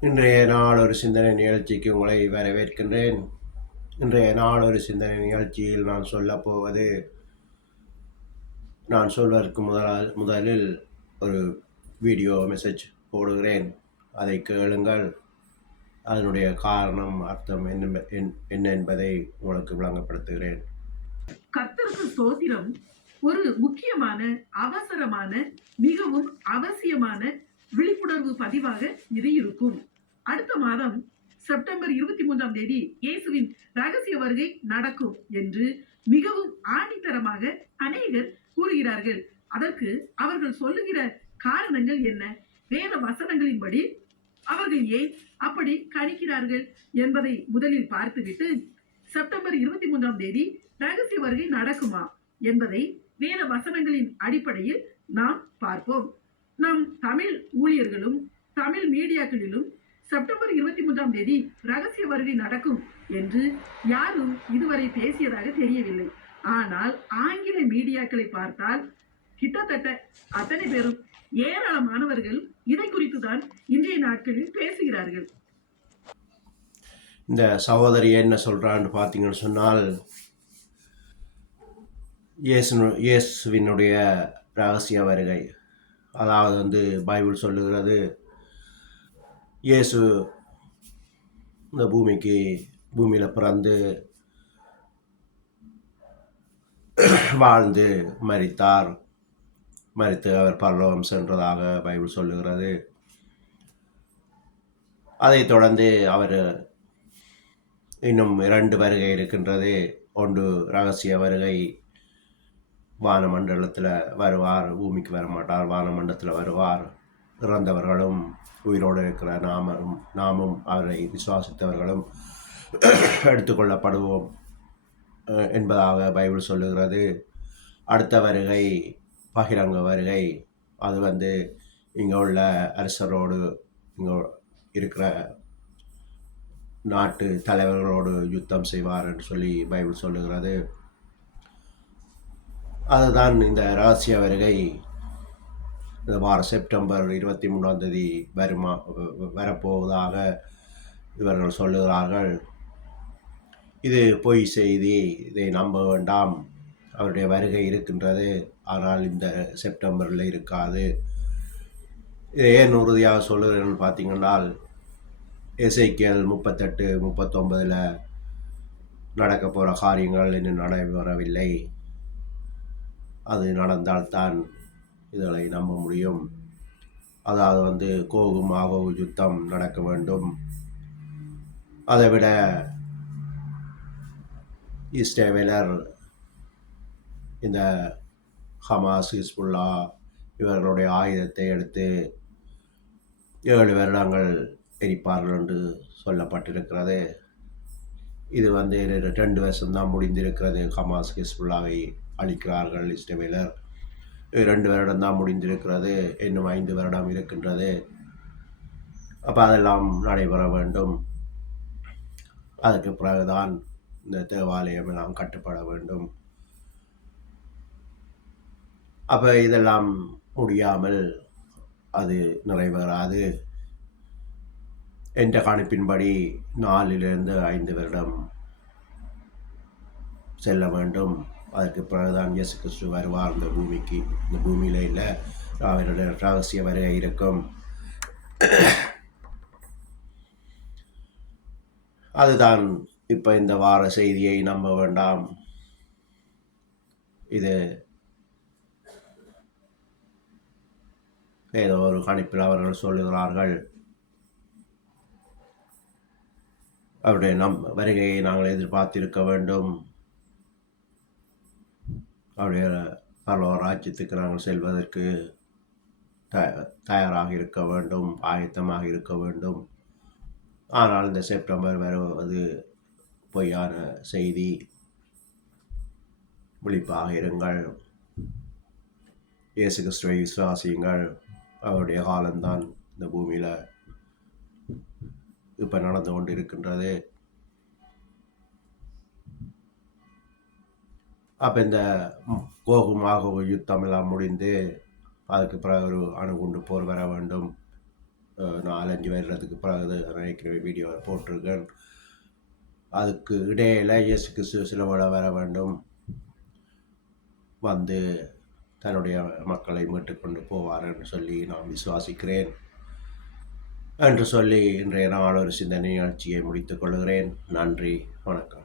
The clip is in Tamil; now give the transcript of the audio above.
இன்றைய நாள் ஒரு சிந்தனை நிகழ்ச்சிக்கு உங்களை வரவேற்கின்றேன். இன்றைய நாள் ஒரு சிந்தனை நிகழ்ச்சியில் நான் சொல்லப்போவது நான் சொல்வதற்கு முதலால் முதலில் ஒரு வீடியோ மெசேஜ் போடுகிறேன். அதை கேளுங்கள். அதனுடைய காரணம் அர்த்தம் என்ன என்- என்ன என்பதை உங்களுக்கு விளங்கப்படுத்துகிறேன். கத்திற்கு சோதிடம் ஒரு முக்கியமான அவசரமான மிகவும் அவசியமான விழிப்புணர்வு பதிவாக இது இருக்கும் அடுத்த மாதம் செப்டம்பர் இருபத்தி மூன்றாம் தேதி இயேசுவின் ரகசிய வருகை நடக்கும் என்று மிகவும் ஆணித்தரமாக அநேகர் கூறுகிறார்கள். அதற்கு அவர்கள் சொல்லுகிற காரணங்கள் என்ன? வேத வசனங்களின்படி அவர்கள் ஏன் அப்படி கணிக்கிறார்கள் என்பதை முதலில் பார்த்துவிட்டு செப்டம்பர் இருபத்தி மூன்றாம் தேதி ரகசிய வருகை நடக்குமா என்பதை வேத வசனங்களின் அடிப்படையில் நாம் பார்ப்போம். நம் தமிழ் ஊழியர்களும் தமிழ் மீடியாக்களிலும் செப்டம்பர் இருபத்தி மூன்றாம் தேதி ரகசிய வருகை நடக்கும் என்று யாரும் இதுவரை பேசியதாக தெரியவில்லை. ஆனால் ஆங்கில மீடியாக்களை பார்த்தால் கிட்டத்தட்ட அத்தனை பேரும் ஏராளமானவர்கள் இதை குறித்து தான் இன்றைய நாட்களில் பேசுகிறார்கள். இந்த சகோதரி என்ன சொல்கிறான்னு பார்த்தீங்கன்னு சொன்னால் இயேசு இயேசுவினுடைய ரகசிய வருகை. அதாவது வந்து பைபிள் சொல்லுகிறது இயேசு இந்த பூமிக்கு பூமியில் பிறந்து வாழ்ந்து மறித்தார் மறித்து அவர் பரலோகம் சென்றதாக பைபிள் சொல்லுகிறது. அதைத் தொடர்ந்து அவர் இன்னும் இரண்டு வருகை இருக்கின்றது. ஒன்று ரகசிய வருகை வானமண்டலத்தில் வருவார் பூமிக்கு வர மாட்டார் வானமண்டலத்தில் வருவார். இறந்தவர்களும் உயிரோடு இருக்கிற நாமும் நாமும் அவரை விசுவாசித்தவர்களும் எடுத்துக்கொள்ளப்படுவோம் என்பதாக பைபிள் சொல்லுகிறது. அடுத்த வருகை பகிரங்க வருகை. அது வந்து இங்கே உள்ள அரசரோடு இங்கே இருக்கிற நாட்டு தலைவர்களோடு யுத்தம் செய்வார் என்று சொல்லி பைபிள் சொல்லுகிறது. அதுதான் இந்த ரகசிய வருகை. இந்த வார செப்டம்பர் இருபத்தி மூணாம் தேதி வருமா வ- வரப்போவதாக இவர்கள் சொல்லுகிறார்கள். இது பொய் செய்தி. இதை நம்ப வேண்டாம். அவருடைய வருகை இருக்கின்றது. ஆனால் இந்த செப்டம்பரில் இருக்காது. இதை ஏன் உறுதியாக சொல்லுகிறேன்னு பார்த்தீங்கன்னா இசைக்கியல் முப்பத்தெட்டு முப்பத்தொன்பதில் நடக்க போகிற காரியங்கள் இன்னும் நடைபெறவில்லை. அது நடந்தால்தான் இதுகளை நம்ப முடியும். அதாவது வந்து கோகும் மாகோகு யுத்தம் நடக்க வேண்டும். அதை விட இஸ்ரேவேலர் இந்த ஹமாஸ் ஹிஸ்புல்லா இவர்களுடைய ஆயுதத்தை எடுத்து ஏழு வருடங்கள் எரிப்பார்கள் என்று சொல்லப்பட்டிருக்கிறது. இது வந்து ரெண்டு வருஷம்தான் முடிந்திருக்கிறது ஹமாஸ் ஹிஸ்புல்லாவை. அளிக்கிறார்கள் இஸ்ரேவேலர். ரெண்டு வருடம் தான் முடிந்திருக்கிறது இன்னும் ஐந்து வருடம் இருக்கின்றது. அப்போ அதெல்லாம் நடைபெற வேண்டும். அதற்கு பிறகுதான் இந்த தேவாலயம் எல்லாம் கட்டுப்பட வேண்டும். அப்போ இதெல்லாம் முடியாமல் அது நிறைவேறாது. என்ற கணிப்பின்படி நாலிலிருந்து ஐந்து வருடம் செல்ல வேண்டும். அதற்கு பிறகுதான் இயேசு கிறிஸ்து வருவார். இந்த பூமிக்கு இந்த பூமியில் இல்லை. அவருடைய ரகசிய வருகை இருக்கும். அதுதான் இப்போ இந்த வார செய்தியை நம்ப வேண்டாம். இது ஏதோ ஒரு கணிப்பில் அவர்கள் சொல்லுகிறார்கள். அவருடைய நம் வருகையை நாங்கள் எதிர்பார்த்திருக்க வேண்டும். அவருடைய பரலோ ராஜ்யத்துக்கு நாங்கள் செல்வதற்கு த தயாராக இருக்க வேண்டும் ஆயத்தமாக இருக்க வேண்டும். ஆனால் இந்த செப்டம்பர் வருவது பொய்யான செய்தி. விழிப்பாக இருங்கள். இயேசு கிறிஸ்துவை விசுவாசியுங்கள். அவருடைய காலம்தான் இந்த பூமியில் இப்போ நடந்து கொண்டு இருக்கின்றது அப்போ இந்த கோகும் ஆகும் யுத்தம் எல்லாம் முடிந்து அதுக்கு பிறகு ஒரு அணுகுண்டு போர் வர வேண்டும். நாலஞ்சு வருடத்துக்கு பிறகு நினைக்கிற வீடியோ போட்டிருக்கேன். அதுக்கு இடையில இயேசு கிறிஸ்து சிலுவையில் வர வேண்டும். வந்து தன்னுடைய மக்களை மீட்டுக் கொண்டு போவார் என்று சொல்லி நான் விசுவாசிக்கிறேன் என்று சொல்லி இன்றைய நாள் ஒரு சிந்தனை நிகழ்ச்சியை முடித்துக் கொள்கிறேன். நன்றி வணக்கம்.